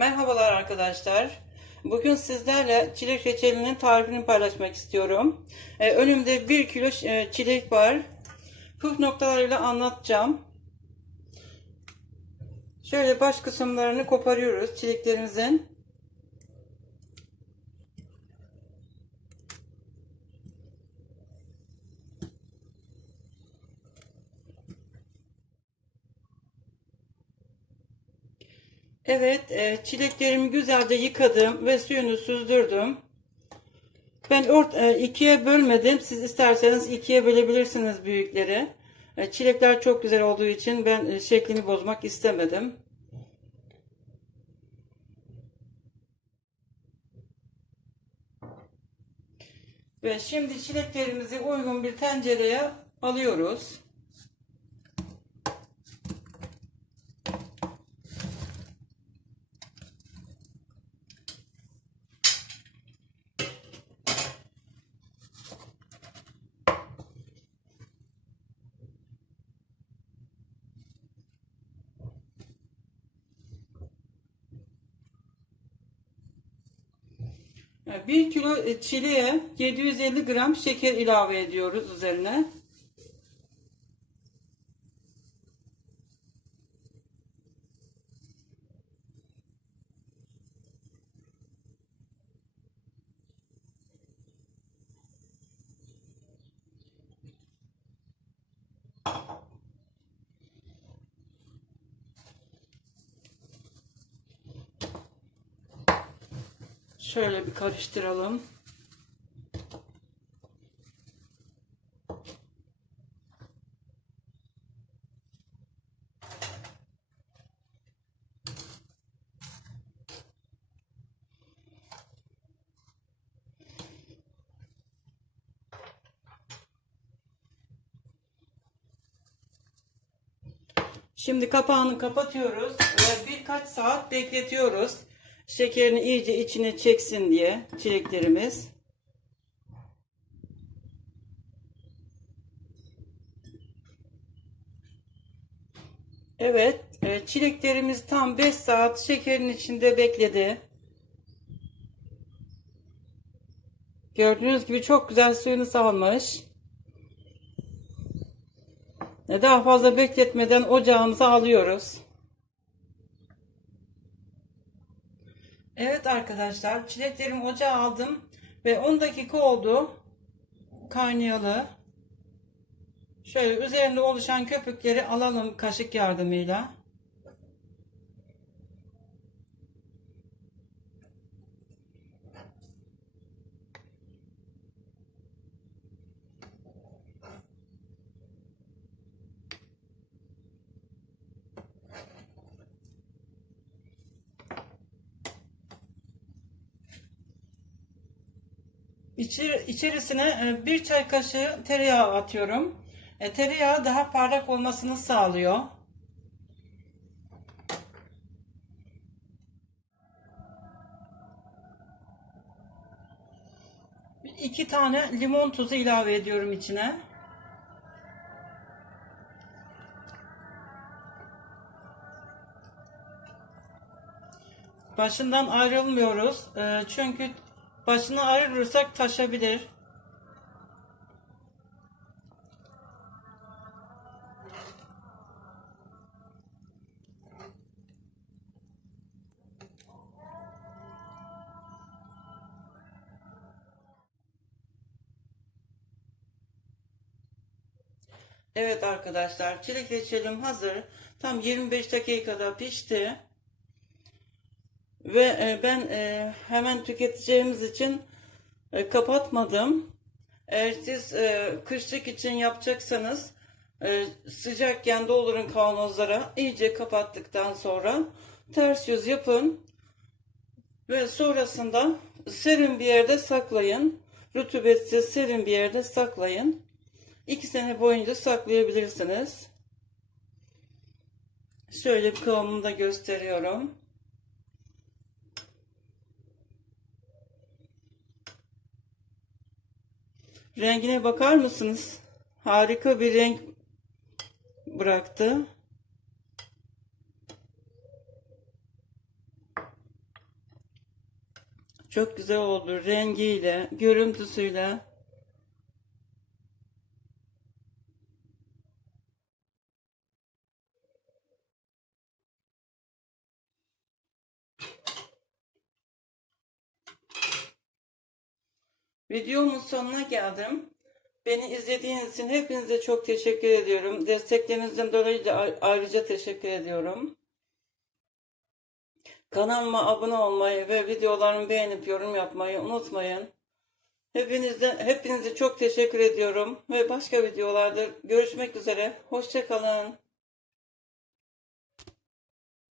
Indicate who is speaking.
Speaker 1: Merhabalar arkadaşlar. Bugün sizlerle çilek reçelinin tarifini paylaşmak istiyorum. Ee, önümde 1 kilo e, çilek var. Püf noktalarıyla anlatacağım. Şöyle baş kısımlarını koparıyoruz çileklerimizin. Evet, e, çileklerimi güzelce yıkadım ve suyunu süzdürdüm. Ben ort e, ikiye bölmedim. Siz isterseniz ikiye bölebilirsiniz büyükleri. E, çilekler çok güzel olduğu için ben şeklini bozmak istemedim. Ve şimdi çileklerimizi uygun bir tencereye alıyoruz. 1 kilo e, çileğe 750 gram şeker ilave ediyoruz üzerine. Şöyle bir karıştıralım. Şimdi kapağını kapatıyoruz ve birkaç saat bekletiyoruz. Şekerini iyice içine çeksin diye çileklerimiz. Evet, e, çileklerimiz tam 5 saat şekerin içinde bekledi. Gördüğünüz gibi çok güzel suyunu salmış. Daha fazla bekletmeden ocağımıza alıyoruz. Evet arkadaşlar çileklerimi ocağa aldım ve 10 dakika oldu kaynayalı. Şöyle üzerinde oluşan köpükleri alalım kaşık yardımıyla. İçer, içerisine e, bir çay kaşığı tereyağı atıyorum. E, tereyağı daha parlak olmasını sağlıyor. İki tane limon tuzu ilave ediyorum içine. Başından ayrılmıyoruz. E, çünkü başını ayrılırsak taşabilir. Evet arkadaşlar çilek reçelim hazır. Tam 25 dakikada pişti. Ve e, ben e, hemen tüketeceğimiz için e, kapatmadım. Eğer siz kışlık için yapacaksanız sıcakken doldurun kavanozlara. iyice kapattıktan sonra ters yüz yapın. Ve sonrasında serin bir yerde saklayın. Rutubetsiz serin bir yerde saklayın. 2 sene boyunca saklayabilirsiniz. Şöyle bir kıvamını da gösteriyorum. Rengine bakar mısınız? Harika bir renk bıraktı. Çok güzel oldu rengiyle, görüntüsüyle. Videomun sonuna geldim. Beni izlediğiniz için hepinize çok teşekkür ediyorum. Desteklerinizden dolayı da ayrıca teşekkür ediyorum. Kanalıma abone olmayı ve videolarımı beğenip yorum yapmayı unutmayın. Hepinizden, hepinize çok teşekkür ediyorum ve başka videolarda görüşmek üzere. Hoşça kalın.